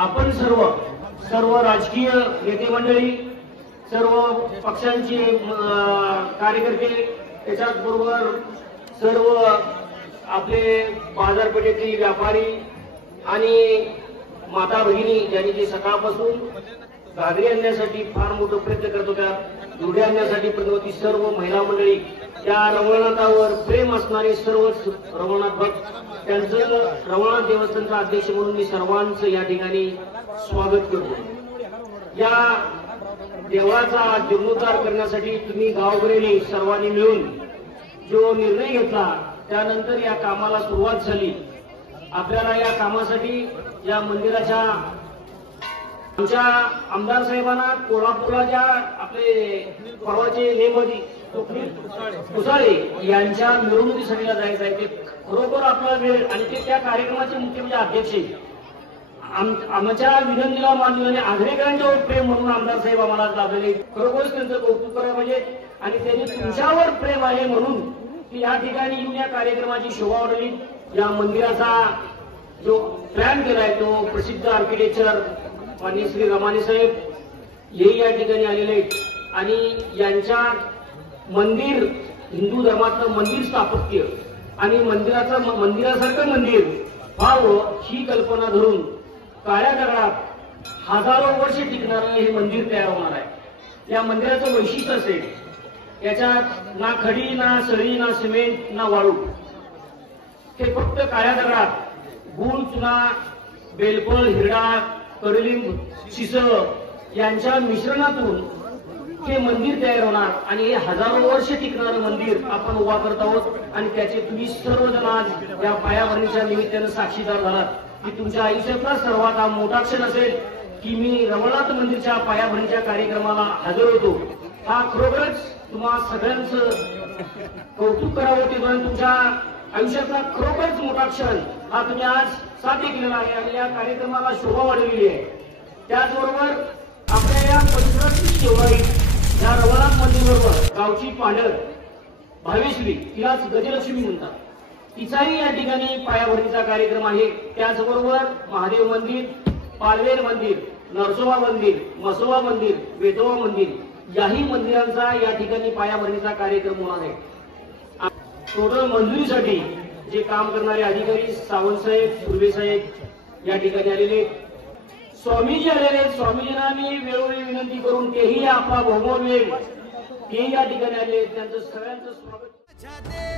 आपण सर्व राजकीय नेते मंडळी, सर्व पक्षांचे कार्यकर्ते, त्याच्याच बरोबर सर्व आपले बाजारपेठेतील व्यापारी आणि माता भगिनी ज्यांनी ते सकाळपासून घागरी आणण्यासाठी फार मोठं प्रयत्न करत होत्या, जोड्या आणण्यासाठी प्रयत्न होती, सर्व महिला मंडळी, त्या रवळनाथावर प्रेम असणारे सर्वच रवळनाथ भक्त, त्यांचं रवळनाथ देवस्थानचा अध्यक्ष म्हणून मी सर्वांचं या ठिकाणी स्वागत करतो। या देवाचा जीर्णोद्धार करण्यासाठी तुम्ही गावकऱ्यांनी सर्वांनी मिळून जो निर्णय घेतला, त्यानंतर या कामाला सुरुवात झाली। आपल्याला या कामासाठी या मंदिराच्या आमच्या आमदार साहेबांना कोल्हापूरला ज्या आपले परवाचे नेमधी कुसाळे यांच्या मिरवणुकीसाठी जायचं आहे, ते खरोखर आपला वेळ आणि ते त्या कार्यक्रमाचे मुख्य म्हणजे अध्यक्ष आमच्या विनंतीला मान दिल्याने आग्रेकरांच्यावर प्रेम म्हणून आमदार साहेब आम्हाला लाभलेले, खरोखरच त्यांचं कौतुक करायला पाहिजे। आणि त्यांनी तुमच्यावर प्रेम आहे म्हणून की या ठिकाणी येऊन या कार्यक्रमाची शोभा वाढवली। या मंदिराचा जो प्लॅन केलाय तो प्रसिद्ध आर्किटेक्चर माननीय श्री रमानी साहेब हे या ठिकाणी आलेले आहेत आणि यांच्या मंदिर हिंदू धर्मातलं मंदिर स्थापत्य आणि मंदिरासारखं मंदिर व्हावं ही कल्पना धरून काळ्या दगडात हजारो वर्ष टिकणारं हे मंदिर तयार होणार आहे। या मंदिराचं वैशिष्ट्य असेल, याच्यात ना खडी, ना सळी, ना सिमेंट, ना वाळू, ते फक्त काळ्या दगडात गुळ, चुना, बेलफळ, हिरडा, कडुलिंब, शिस यांच्या मिश्रणातून हे मंदिर तयार होणार आणि हे हजारो वर्ष टिकणारं मंदिर आपण उभा करत आहोत। आणि त्याचे तुम्ही सर्वजण आज या पायाभरणीच्या निमित्तानं साक्षीदार झालात की तुमच्या आयुष्यातला सर्वात हा मोठा क्षण असेल की मी रवळनाथ मंदिरच्या पायाभरणीच्या कार्यक्रमाला हजर होतो। हा खरोखरच तुम्हा सगळ्यांचं कौतुक करावं ते म्हणून तुमच्या आयुष्यातला खरोखरच मोठा क्षण हा तुम्ही आज साध्य केलेला आहे आणि या कार्यक्रमाला शोभा वाढवलेली आहे। त्याचबरोबर आपल्या या परिसरातली शेवाई या रवळनाथ मंदिराबरोबर गावची पांढर भावेश्वरी, तिलाच गजलक्ष्मी म्हणतात, तिचाही या ठिकाणी पायाभरणीचा कार्यक्रम आहे। त्याचबरोबर महादेव मंदिर, पालवेर मंदिर, नरसोबा मंदिर, मसोबा मंदिर, वेदोबा मंदिर याही मंदिरांचा या ठिकाणी पायाभरणीचा कार्यक्रम होणार आहे। टोटल मंजुरीसाठी जे काम करणारे अधिकारी सावंत साहेब, सुर्वे साहेब या ठिकाणी आलेले, स्वामीजी आलेले, स्वामीजींना मी वेळोवेळी विनंती करून तेही आपला बहुमोल वेळ तेही या ठिकाणी आले, त्यांचं सगळ्यांचं स्वागत।